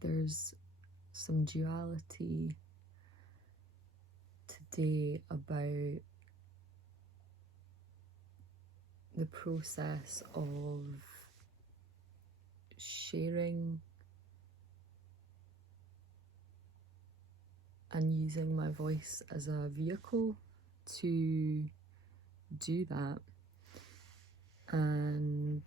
there's some duality today about the process of sharing and using my voice as a vehicle to do that. And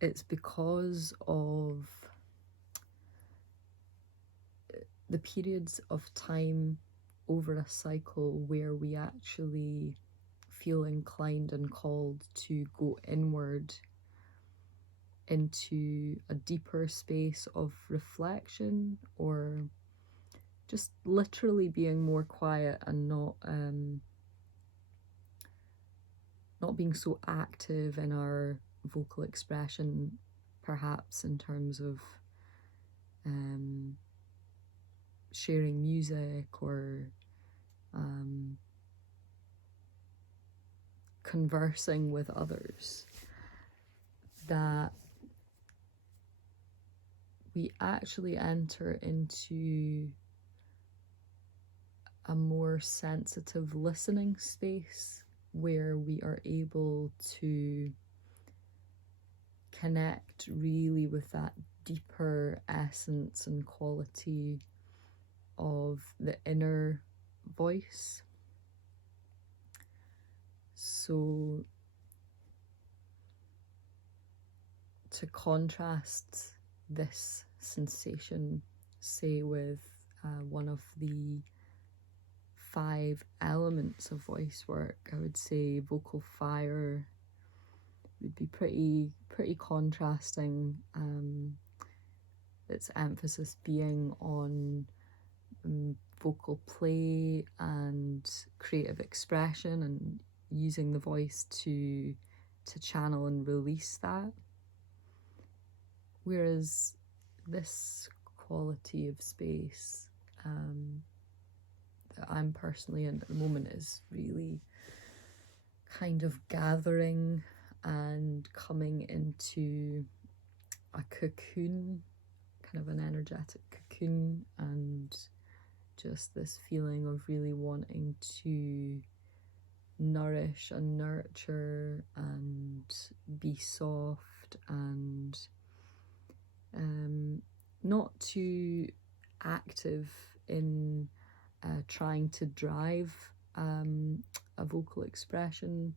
it's because of the periods of time over a cycle where we actually feel inclined and called to go inward into a deeper space of reflection, or just literally being more quiet and not being so active in our vocal expression, perhaps in terms of sharing music or conversing with others, that we actually enter into a more sensitive listening space where we are able to connect really with that deeper essence and quality of the inner voice. So to contrast this sensation, say, with one of the 5 elements of voice work, I would say vocal fire would be pretty contrasting. Its emphasis being on vocal play and creative expression and using the voice to channel and release that. Whereas this quality of space that I'm personally in at the moment is really kind of gathering and coming into a cocoon, kind of an energetic cocoon, and just this feeling of really wanting to nourish and nurture and be soft and not too active in trying to drive a vocal expression,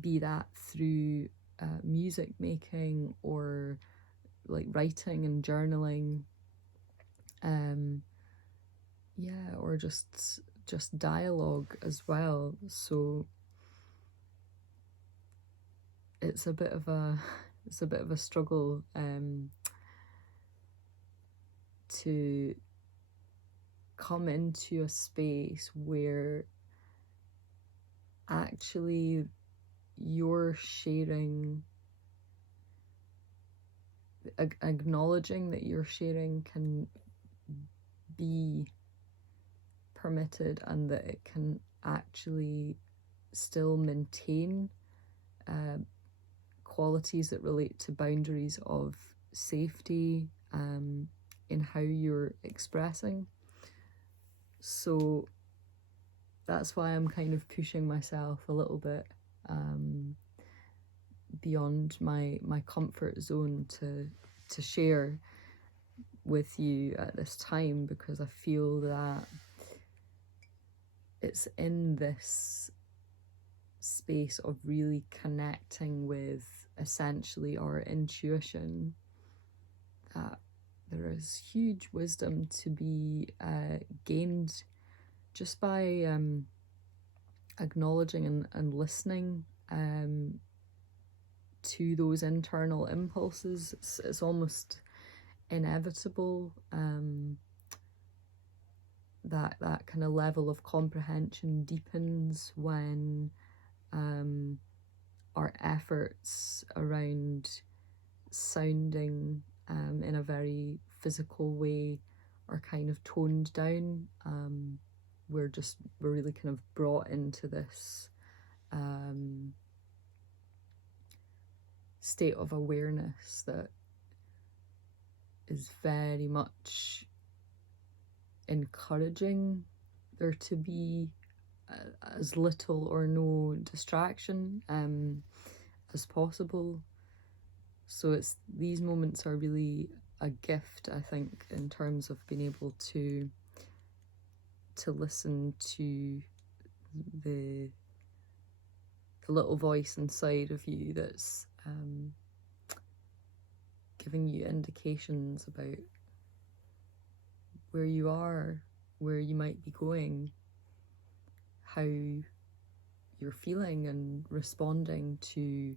be that through music making or like writing and journaling, or just dialogue as well. So it's a bit of a struggle to come into a space where actually you're sharing, acknowledging that your sharing can be permitted and that it can actually still maintain qualities that relate to boundaries of safety in how you're expressing. So that's why I'm kind of pushing myself a little bit beyond my comfort zone to share with you at this time, because I feel that it's in this space of really connecting with essentially our intuition that there is huge wisdom to be gained just by acknowledging and listening to those internal impulses. It's almost inevitable that kind of level of comprehension deepens when our efforts around sounding in a very physical way are kind of toned down. We're really kind of brought into this state of awareness that is very much encouraging there to be as little or no distraction as possible. So these moments are really a gift, I think, in terms of being able to listen to the little voice inside of you that's giving you indications about where you are, where you might be going, how you're feeling and responding to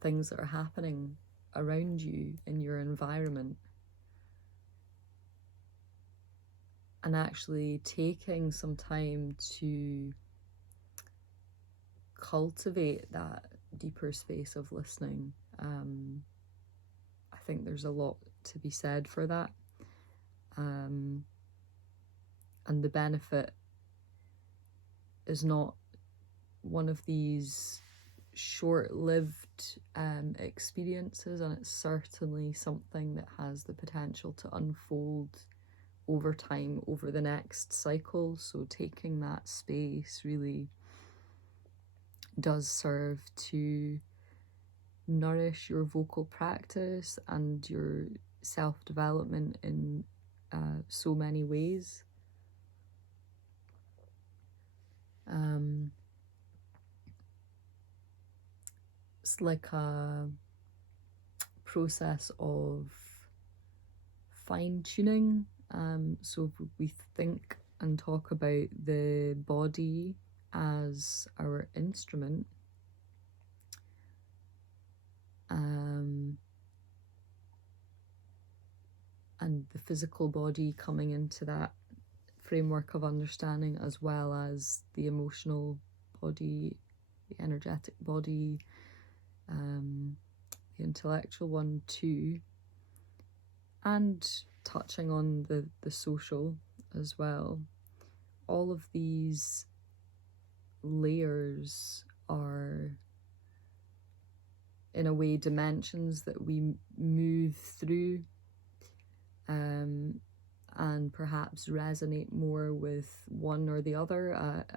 things that are happening around you in your environment. And actually taking some time to cultivate that deeper space of listening. I think there's a lot to be said for that. And the benefit is not one of these short-lived experiences, and it's certainly something that has the potential to unfold over time, over the next cycle. So taking that space really does serve to nourish your vocal practice and your self-development in so many ways. It's like a process of fine-tuning. So we think and talk about the body as our instrument. And the physical body coming into that framework of understanding, as well as the emotional body, the energetic body, the intellectual one too, and touching on the social as well. All of these layers are, in a way, dimensions that we move through and perhaps resonate more with one or the other at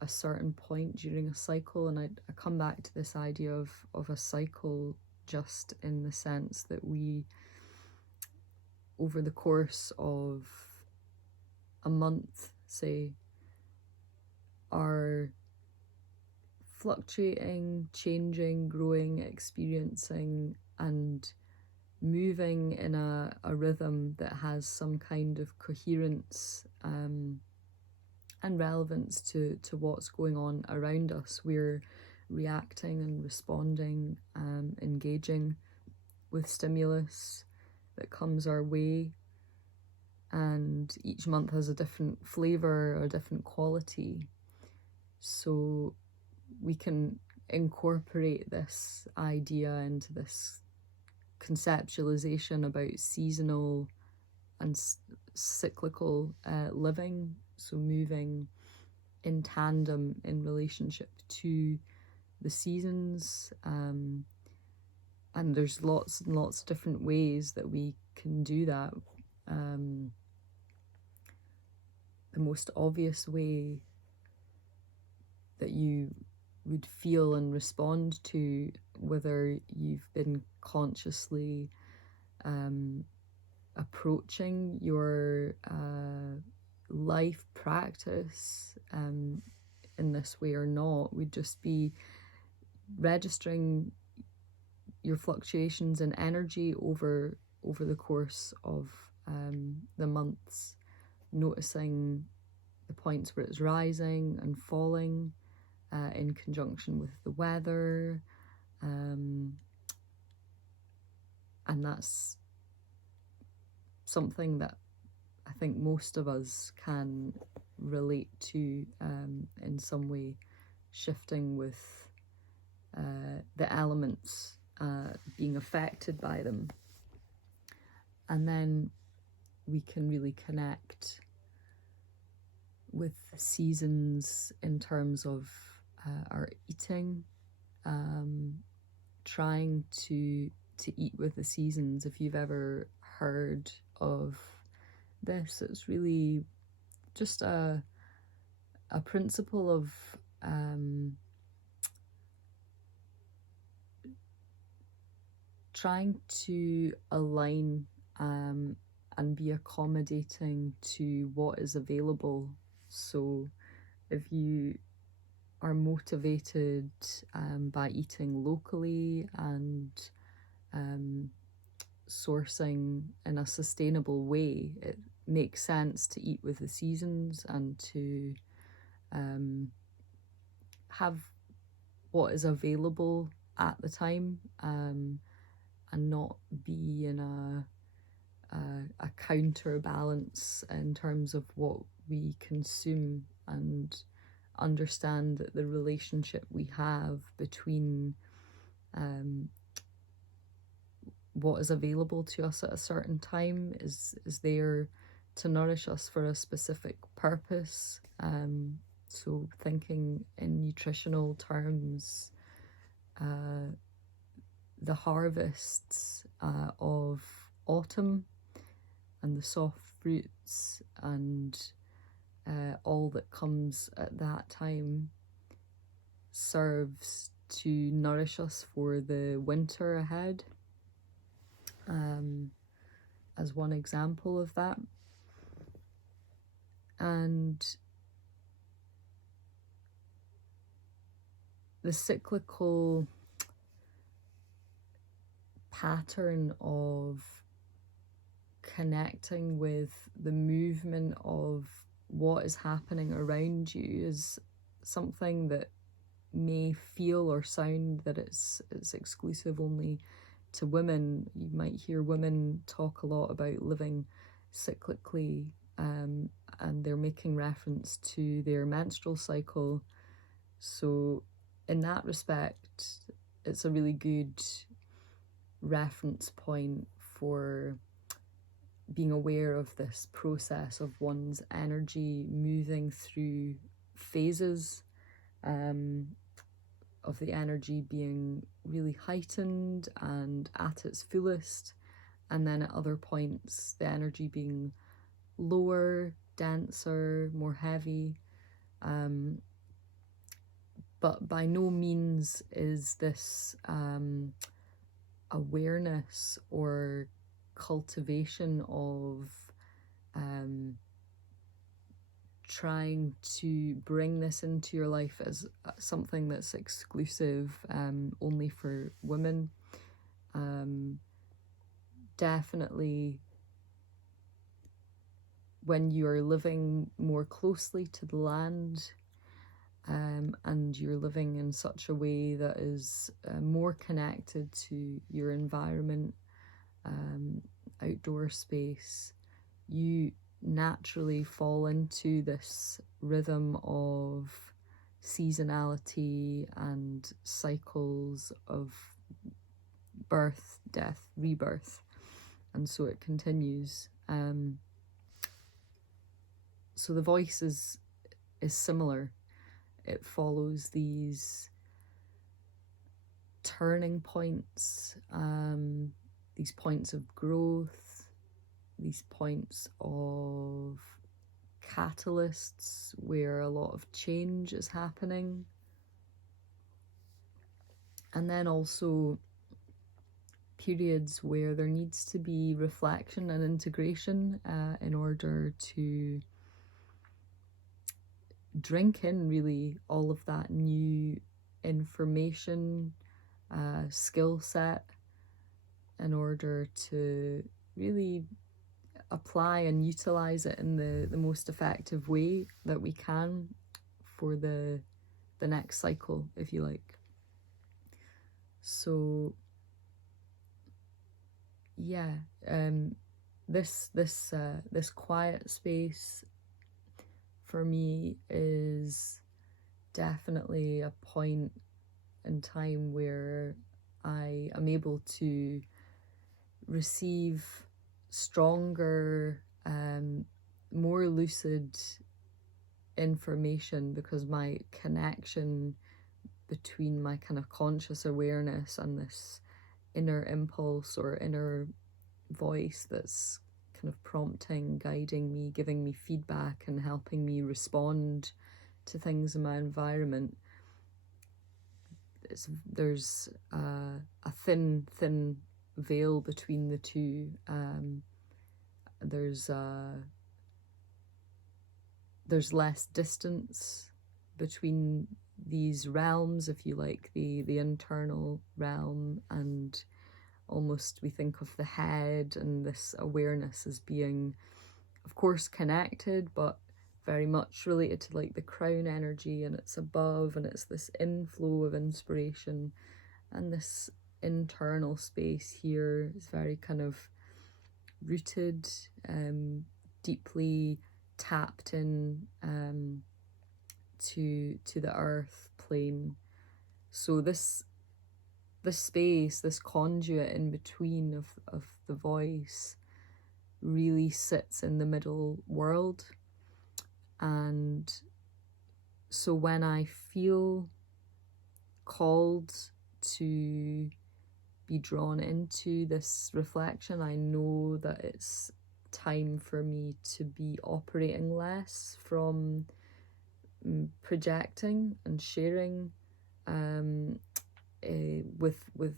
a certain point during a cycle. And I come back to this idea of a cycle, just in the sense that we, over the course of a month, say, are fluctuating, changing, growing, experiencing, and moving in a rhythm that has some kind of coherence and relevance to what's going on around us. We're reacting and responding, engaging with stimulus that comes our way, and each month has a different flavour or a different quality. So we can incorporate this idea into this conceptualization about seasonal and cyclical living, so moving in tandem in relationship to the seasons, and there's lots and lots of different ways that we can do that. The most obvious way that you would feel and respond to, whether you've been consciously approaching your life practice in this way or not, would just be registering your fluctuations in energy over the course of the months, noticing the points where it's rising and falling in conjunction with the weather, and that's something that I think most of us can relate to in some way, shifting with the elements being affected by them. And then we can really connect with seasons in terms of our eating, trying to eat with the seasons. If you've ever heard of this, it's really just a principle of trying to align and be accommodating to what is available. So if you are motivated by eating locally and sourcing in a sustainable way, it makes sense to eat with the seasons and to have what is available at the time, and not be in a counterbalance in terms of what we consume, and understand that the relationship we have between what is available to us at a certain time is there to nourish us for a specific purpose. So thinking in nutritional terms, the harvests of autumn and the soft fruits and all that comes at that time serves to nourish us for the winter ahead, as one example of that. And the cyclical pattern of connecting with the movement of what is happening around you is something that may feel or sound that it's exclusive only to women. You might hear women talk a lot about living cyclically, and they're making reference to their menstrual cycle. So in that respect, it's a really good reference point for being aware of this process of one's energy moving through phases, of the energy being really heightened and at its fullest, and then at other points the energy being lower, denser, more heavy. But by no means is this awareness or cultivation of trying to bring this into your life as something that's exclusive only for women. Definitely when you're living more closely to the land, and you're living in such a way that is more connected to your environment, outdoor space, you naturally fall into this rhythm of seasonality and cycles of birth, death, rebirth, and so it continues. So the voice is similar. It follows these turning points, these points of growth, these points of catalysts where a lot of change is happening. And then also periods where there needs to be reflection and integration in order to drink in really all of that new information, skill set, in order to really apply and utilize it in the most effective way that we can for the next cycle, if you like. So yeah, this quiet space for me is definitely a point in time where I am able to receive stronger, more lucid information, because my connection between my kind of conscious awareness and this inner impulse or inner voice that's kind of prompting, guiding me, giving me feedback and helping me respond to things in my environment. There's a thin veil between the two. There's less distance between these realms, if you like, the internal realm, and almost we think of the head and this awareness as being, of course, connected, but very much related to like the crown energy, and it's above, and it's this inflow of inspiration, and this internal space here is very kind of rooted, deeply tapped in to the earth plane. So this space, this conduit in between of the voice, really sits in the middle world. And so when I feel called to be drawn into this reflection, I know that it's time for me to be operating less from projecting and sharing with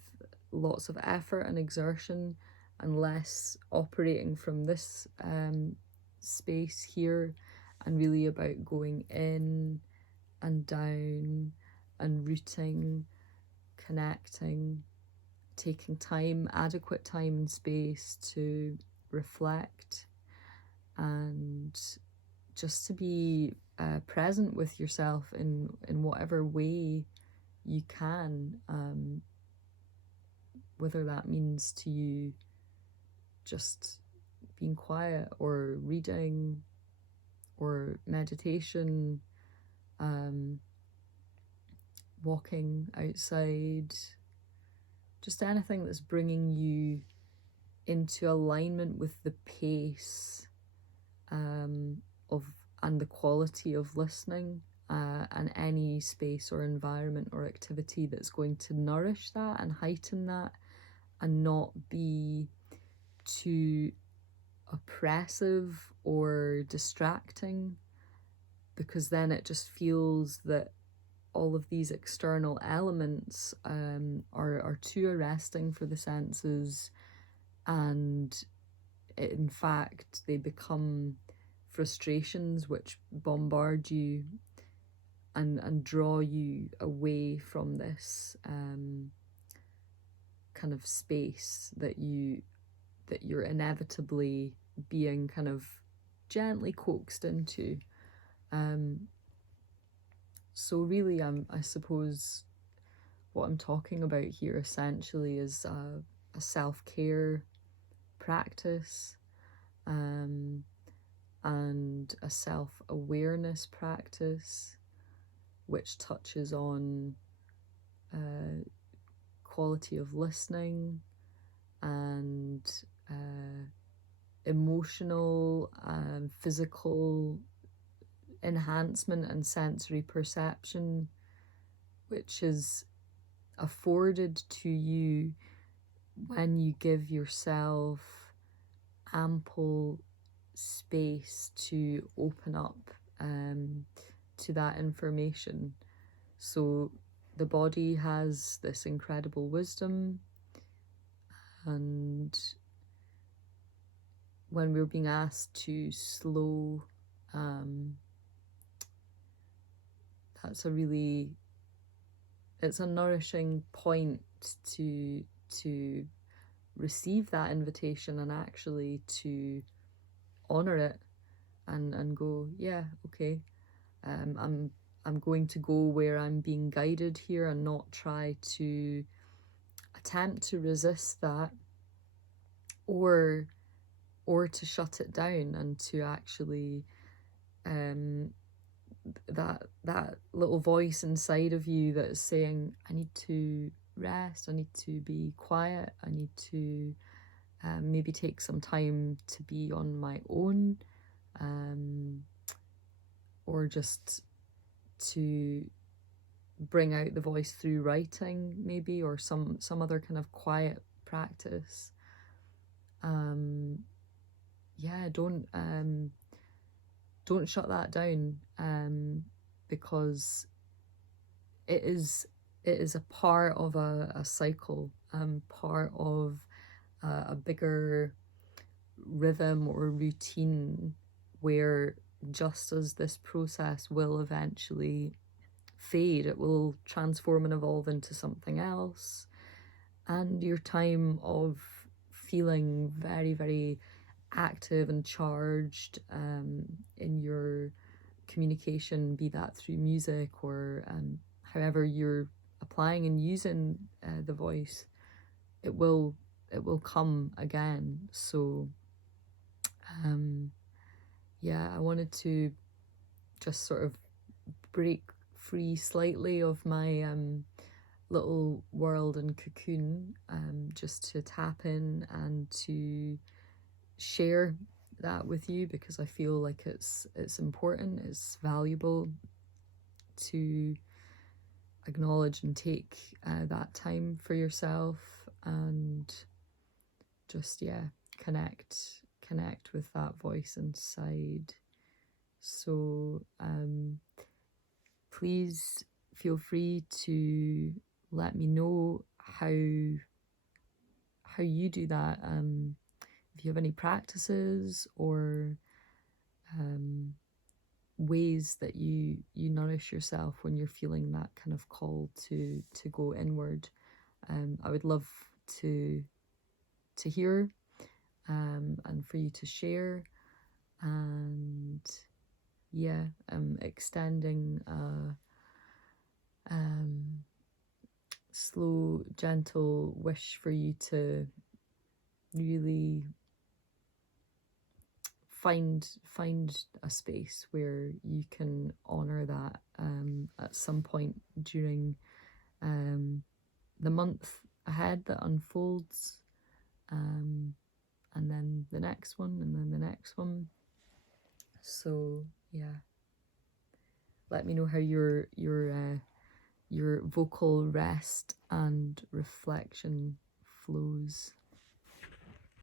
lots of effort and exertion, and less operating from this space here, and really about going in and down and rooting, connecting, taking time, adequate time and space to reflect, and just to be present with yourself in whatever way you can, whether that means to you just being quiet or reading or meditation, walking outside, just anything that's bringing you into alignment with the pace of and the quality of listening, and any space or environment or activity that's going to nourish that and heighten that, and not be too oppressive or distracting, because then it just feels that all of these external elements are too arresting for the senses, and in fact they become frustrations which bombard you and draw you away from this kind of space that you're inevitably being kind of gently coaxed into. So really, I suppose what I'm talking about here essentially is a self-care practice, and a self-awareness practice, which touches on quality of listening and emotional and physical enhancement and sensory perception, which is afforded to you when you give yourself ample space to open up to that information. So the body has this incredible wisdom, and when we're being asked to slow, it's a nourishing point to receive that invitation and actually to honor it and go, yeah, okay, I'm going to go where I'm being guided here, and not try to attempt to resist that or to shut it down, and to actually that little voice inside of you that is saying, I need to rest, I need to be quiet, I need to maybe take some time to be on my own, or just to bring out the voice through writing, maybe, or some other kind of quiet practice. Yeah, don't shut that down, because it is a part of a cycle, part of a bigger rhythm or routine, where just as this process will eventually fade, it will transform and evolve into something else, and your time of feeling very, very active and charged in your communication, be that through music or however you're applying and using the voice, it will come again. So yeah, I wanted to just sort of break free slightly of my little world and cocoon, just to tap in and to share that with you, because I feel like it's important, it's valuable to acknowledge and take that time for yourself, and just, yeah, connect with that voice inside. So please feel free to let me know how you do that, if you have any practices or ways that you nourish yourself when you're feeling that kind of call to go inward. I would love to hear, and for you to share, and yeah, extending a slow, gentle wish for you to really find a space where you can honor that at some point during the month ahead that unfolds, and then the next one, and then the next one. So yeah, let me know how your vocal rest and reflection flows.